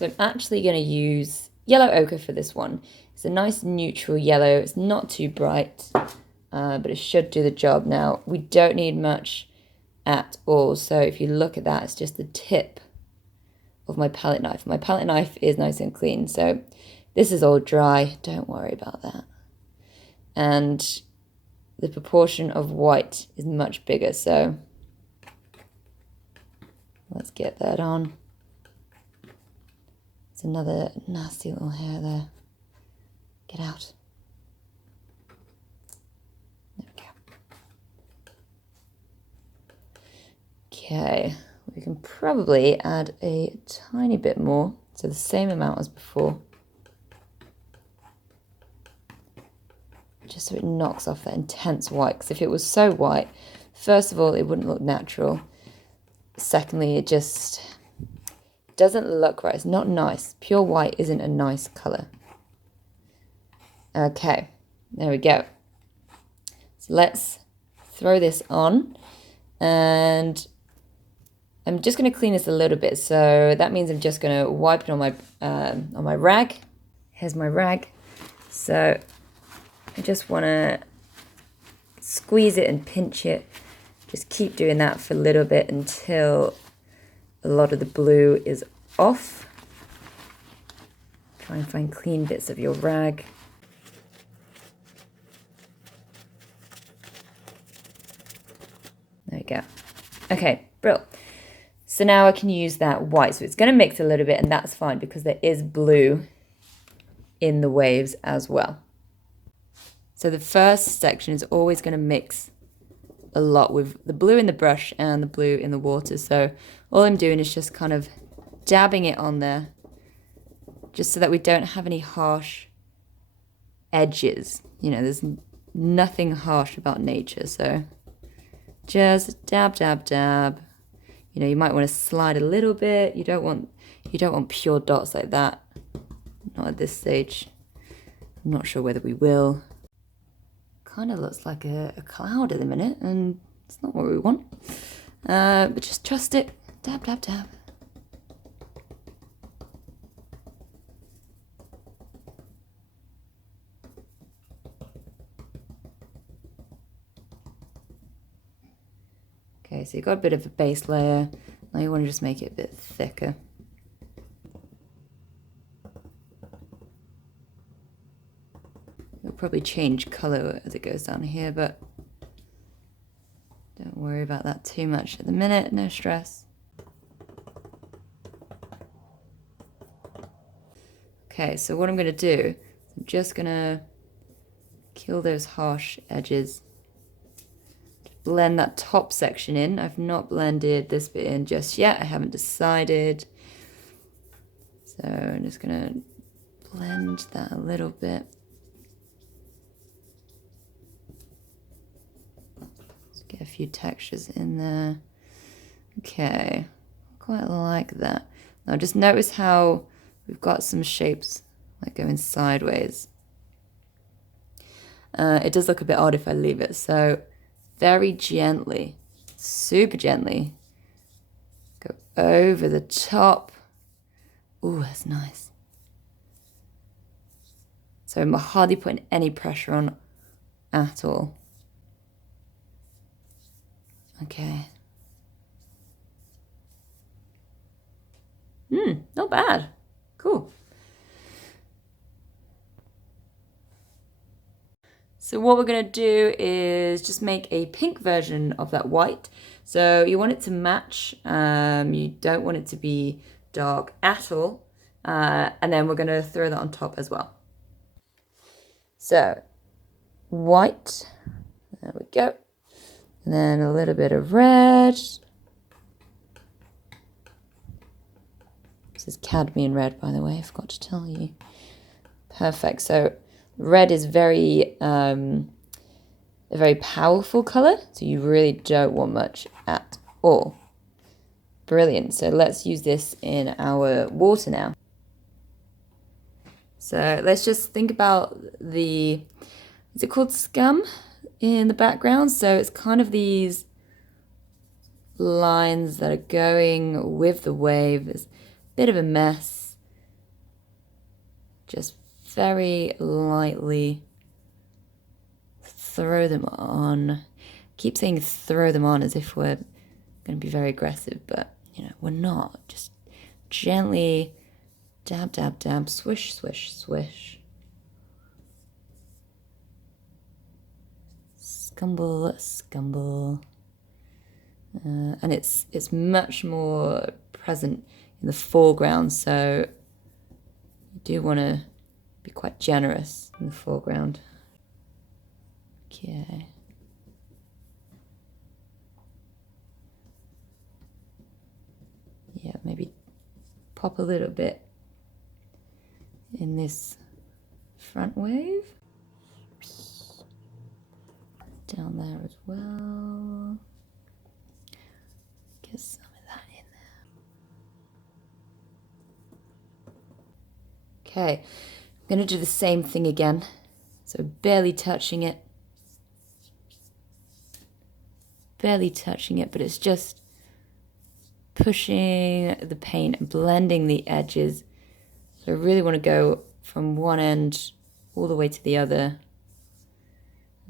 So I'm actually going to use yellow ochre for this one. It's a nice neutral yellow. It's not too bright, but it should do the job. Now, we don't need much at all. So if you look at that, it's just the tip of my palette knife. My palette knife is nice and clean, so this is all dry. Don't worry about that. And the proportion of white is much bigger, so let's get that on. It's another nasty little hair there. Get out. There we go. Okay, we can probably add a tiny bit more, so the same amount as before. Just so it knocks off that intense white, because if it was so white, first of all, it wouldn't look natural. Secondly, it just doesn't look right. It's not nice. Pure white isn't a nice color. Okay, there we go. So let's throw this on, and I'm just going to clean this a little bit. So that means I'm just going to wipe it on my rag. Here's my rag. So I just want to squeeze it and pinch it. Just keep doing that for a little bit until a lot of the blue is off. Try and find clean bits of your rag. There we go. Okay, brilliant. So now I can use that white. So it's going to mix a little bit, and that's fine because there is blue in the waves as well. So the first section is always going to mix a lot with the blue in the brush and the blue in the water. So all I'm doing is just kind of dabbing it on there, just so that we don't have any harsh edges. You know, there's nothing harsh about nature. So just dab, dab, dab. You know, you might want to slide a little bit. You don't want pure dots like that. Not at this stage. I'm not sure whether we will. Kind of looks like a cloud at the minute, and it's not what we want. But just trust it. Dab, dab, dab. Okay, so you've got a bit of a base layer. Now you want to just make it a bit thicker. It'll probably change colour as it goes down here, but don't worry about that too much at the minute, no stress. Okay, so what I'm going to do, I'm just going to kill those harsh edges. Blend that top section in. I've not blended this bit in just yet. I haven't decided. So I'm just going to blend that a little bit. Just get a few textures in there. Okay, quite like that. Now just notice how we've got some shapes like going sideways. It does look a bit odd if I leave it, so very gently, super gently, go over the top. Ooh, that's nice. So I'm hardly putting any pressure on at all. Okay. Not bad. Cool. So what we're going to do is just make a pink version of that white. So you want it to match. You don't want it to be dark at all. And then we're going to throw that on top as well. So white. There we go. And then a little bit of red. This is cadmium red, by the way. I forgot to tell you. Perfect. So red is a very powerful color, so you really don't want much at all. Brilliant. So let's use this in our water now. So let's just think about is it called scum in the background? So it's kind of these lines that are going with the wave. It's a bit of a mess. just very lightly throw them on. I keep saying throw them on as if we're going to be very aggressive, but you know, we're not. Just gently dab, dab, dab, swish, swish, swish. Scumble, scumble. And it's much more present in the foreground, so you do want to be quite generous in the foreground. Okay. Yeah, maybe pop a little bit in this front wave. Down there as well. Get some of that in there. Okay, I'm going to do the same thing again. So barely touching it. Barely touching it, but it's just pushing the paint and blending the edges. So I really want to go from one end all the way to the other.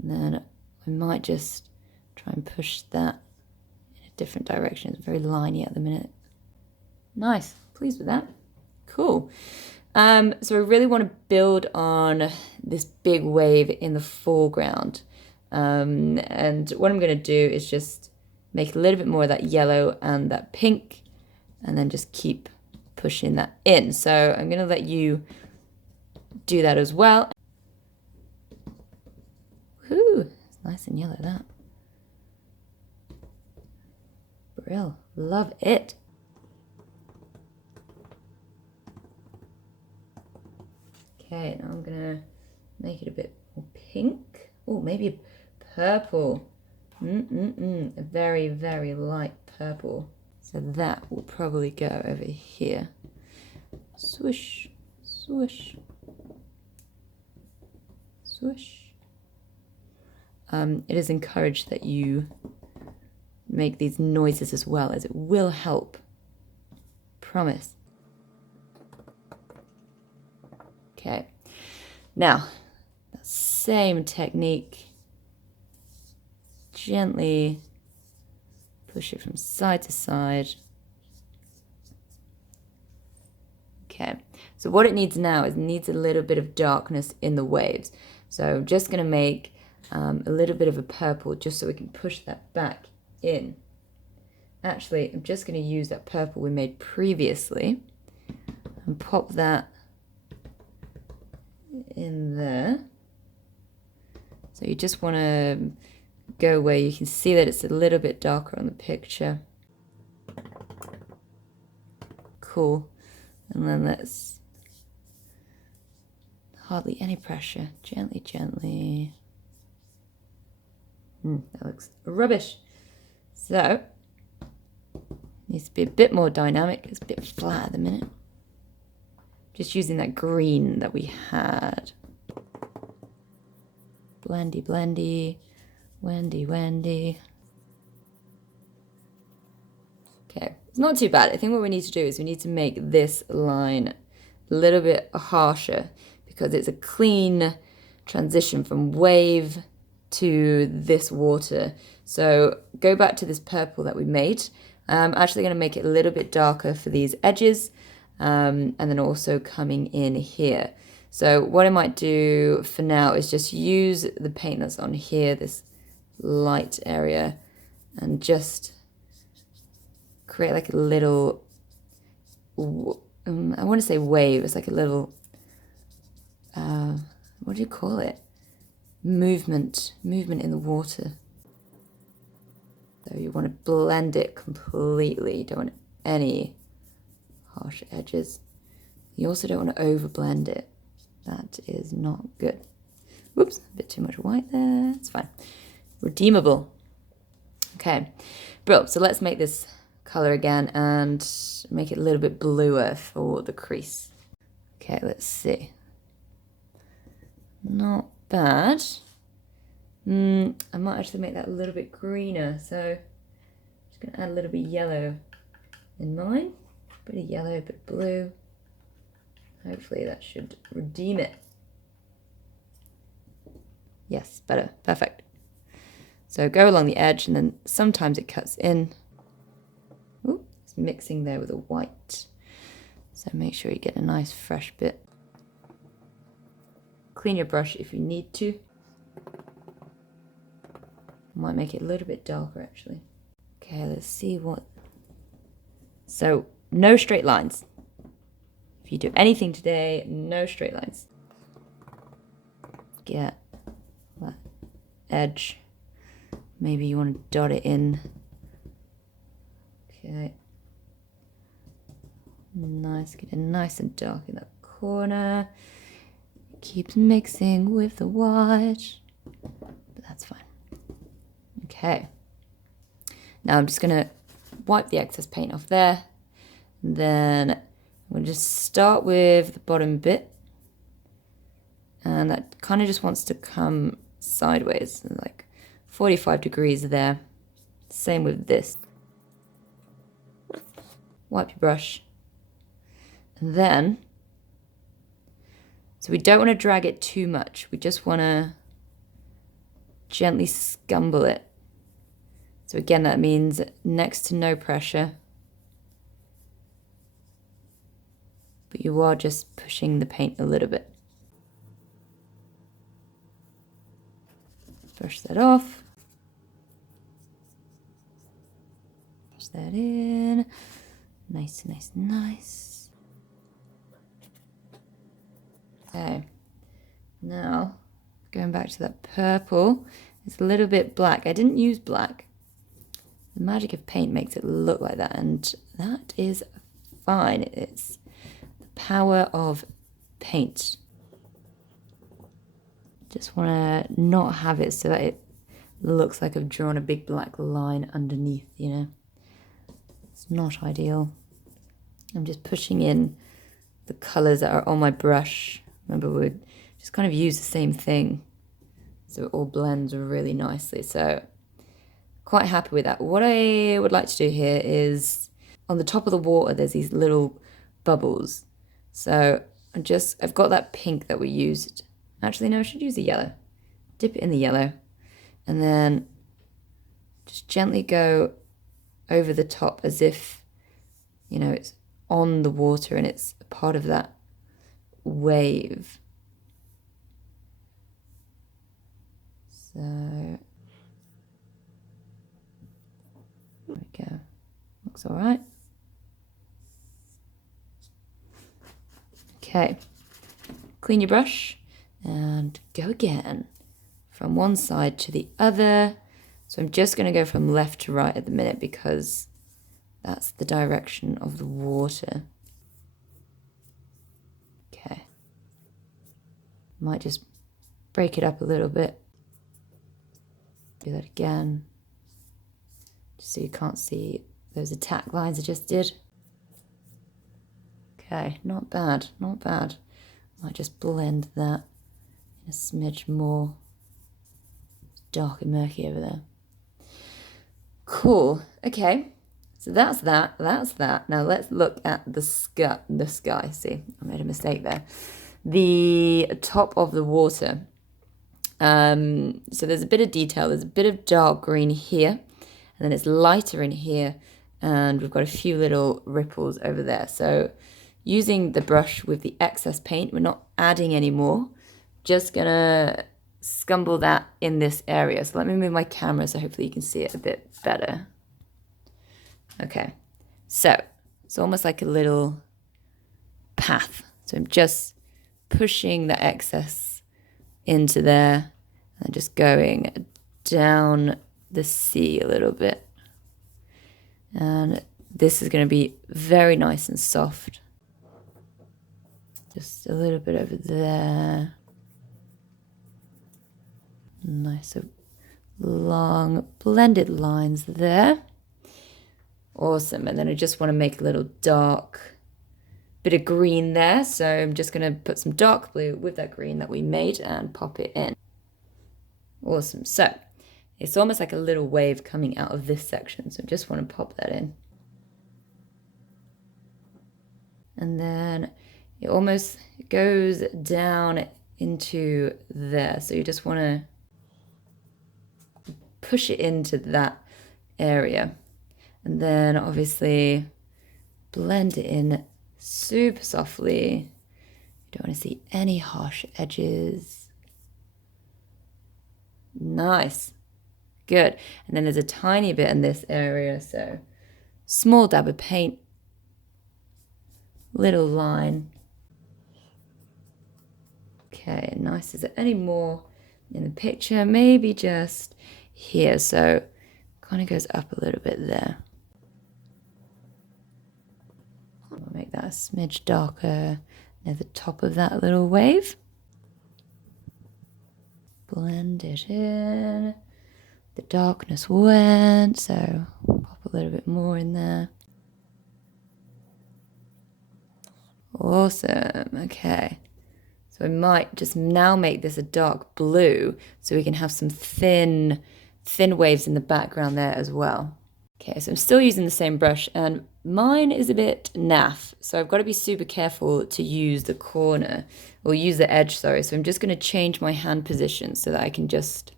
And then I might just try and push that in a different direction. It's very liney at the minute. Nice, pleased with that. Cool. So I really want to build on this big wave in the foreground. And what I'm going to do is just make a little bit more of that yellow and that pink, and then just keep pushing that in. So I'm going to let you do that as well. Whoo, it's nice and yellow, that. Brill, love it. Okay, now I'm gonna make it a bit more pink. Oh, maybe purple. A very, very light purple. So that will probably go over here. Swish, swish, swish. It is encouraged that you make these noises as well, as it will help. Promise. Okay, now that same technique, gently push it from side to side. Okay, so what it needs now is it needs a little bit of darkness in the waves. So I'm just going to make a little bit of a purple just so we can push that back in. Actually, I'm just going to use that purple we made previously and pop that in there. So you just want to go where you can see that it's a little bit darker on the picture. Cool. And then let's, hardly any pressure, gently, gently. That looks rubbish. So, needs to be a bit more dynamic. It's a bit flat at the minute. Just using that green that we had. Blendy, blendy, wendy, wendy. Okay, it's not too bad. I think what we need to do is we need to make this line a little bit harsher because it's a clean transition from wave to this water. So go back to this purple that we made. I'm actually going to make it a little bit darker for these edges, and then also coming in here. So what I might do for now is just use the paint that's on here, this light area, and just create like a little, I want to say wave, it's like a little, what do you call it? Movement in the water. So you want to blend it completely. You don't want any harsh edges. You also don't want to over blend it. That is not good. Whoops, a bit too much white there. It's fine. Redeemable. Okay, bro, so let's make this color again and make it a little bit bluer for the crease. Okay, let's see. Not bad. I might actually make that a little bit greener, so just gonna add a little bit yellow in mine. Bit of yellow, a bit of blue. Hopefully that should redeem it. Yes, better, perfect. So go along the edge, and then sometimes it cuts in. Ooh, it's mixing there with a white. So make sure you get a nice fresh bit. Clean your brush if you need to. Might make it a little bit darker actually. Okay, let's see what... So, no straight lines. If you do anything today, no straight lines. Get that edge. Maybe you want to dot it in. Okay. Nice, get it nice and dark in that corner. It keeps mixing with the white, but that's fine. Okay. Now I'm just gonna wipe the excess paint off there. And then I'm gonna just start with the bottom bit. And that kind of just wants to come sideways, like 45 degrees there. Same with this. Wipe your brush. And then, so we don't want to drag it too much. We just want to gently scumble it. So again, that means next to no pressure. But you are just pushing the paint a little bit. Brush that off. Push that in. Nice, nice, nice. Okay. Now, going back to that purple, it's a little bit black. I didn't use black. The magic of paint makes it look like that, and that is fine. It's the power of paint. Just want to not have it so that it looks like I've drawn a big black line underneath, you know. It's not ideal. I'm just pushing in the colors that are on my brush. Remember, we just kind of use the same thing, so it all blends really nicely. So quite happy with that. What I would like to do here is on the top of the water, there's these little bubbles. So I've got that pink that we used. Actually, no, I should use the yellow. Dip it in the yellow. And then just gently go over the top as if, you know, it's on the water and it's a part of that wave. So there we go. Looks all right. Okay. Clean your brush and go again from one side to the other. So I'm just going to go from left to right at the minute because that's the direction of the water. Okay. Might just break it up a little bit. Do that again. Just so you can't see those attack lines I just did. Okay, not bad, not bad. Might just blend that in a smidge more. It's dark and murky over there. Cool, okay. So that's that, that's that. Now let's look at the sky. See, I made a mistake there. The top of the water. So there's a bit of detail. There's a bit of dark green here, and then it's lighter in here, and we've got a few little ripples over there. So using the brush with the excess paint, we're not adding any more. Just gonna scumble that in this area. So let me move my camera so hopefully you can see it a bit better. Okay, so it's almost like a little path. So I'm just pushing the excess into there and just going down the sea a little bit. And this is going to be very nice and soft. Just a little bit over there. Nice long blended lines there. Awesome. And then I just want to make a little dark bit of green there. So I'm just going to put some dark blue with that green that we made and pop it in. Awesome. So it's almost like a little wave coming out of this section. So I just want to pop that in. And then it almost goes down into there. So you just want to push it into that area. And then obviously blend it in super softly. You don't want to see any harsh edges. Nice. Good. And then there's a tiny bit in this area, so small dab of paint, little line. Okay, nice. Is there any more in the picture? Maybe just here, so kind of goes up a little bit there. I'll make that a smidge darker near the top of that little wave. Blend it in. The darkness went, so pop a little bit more in there. Awesome. Okay. So I might just now make this a dark blue so we can have some thin waves in the background there as well. Okay, so I'm still using the same brush and mine is a bit naff, so I've got to be super careful to use the corner, or use the edge, sorry. So I'm just going to change my hand position so that I can just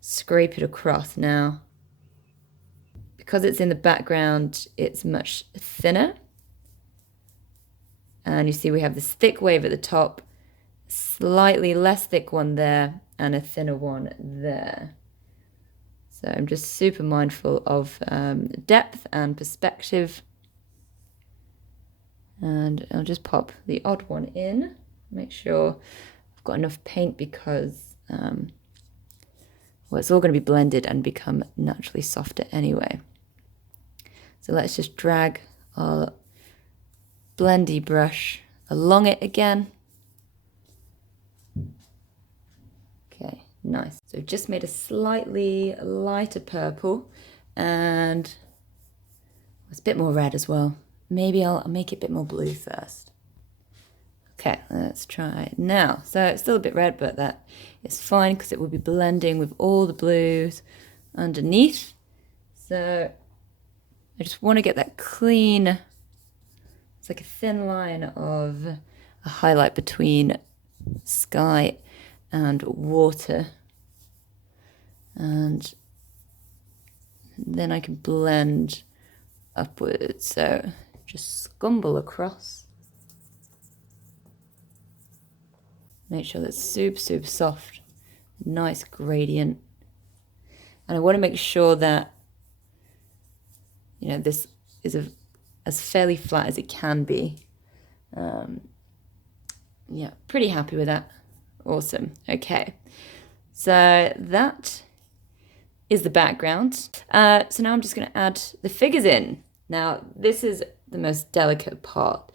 scrape it across now. Because it's in the background, it's much thinner. And you see we have this thick wave at the top, slightly less thick one there, and a thinner one there. So I'm just super mindful of depth and perspective. And I'll just pop the odd one in. Make sure I've got enough paint because, well, it's all going to be blended and become naturally softer anyway. So let's just drag our blendy brush along it again. Okay, nice. So just made a slightly lighter purple, and it's a bit more red as well. Maybe I'll make it a bit more blue first. Okay, let's try it now. So it's still a bit red, but that is fine because it will be blending with all the blues underneath. So I just want to get that clean, it's like a thin line of a highlight between sky and water. And then I can blend upwards. So just scumble across. Make sure that's super, super soft. Nice gradient. And I want to make sure that, you know, this is as fairly flat as it can be. Yeah, pretty happy with that. Awesome. Okay. So that is the background. So now I'm just going to add the figures in. Now, this is the most delicate part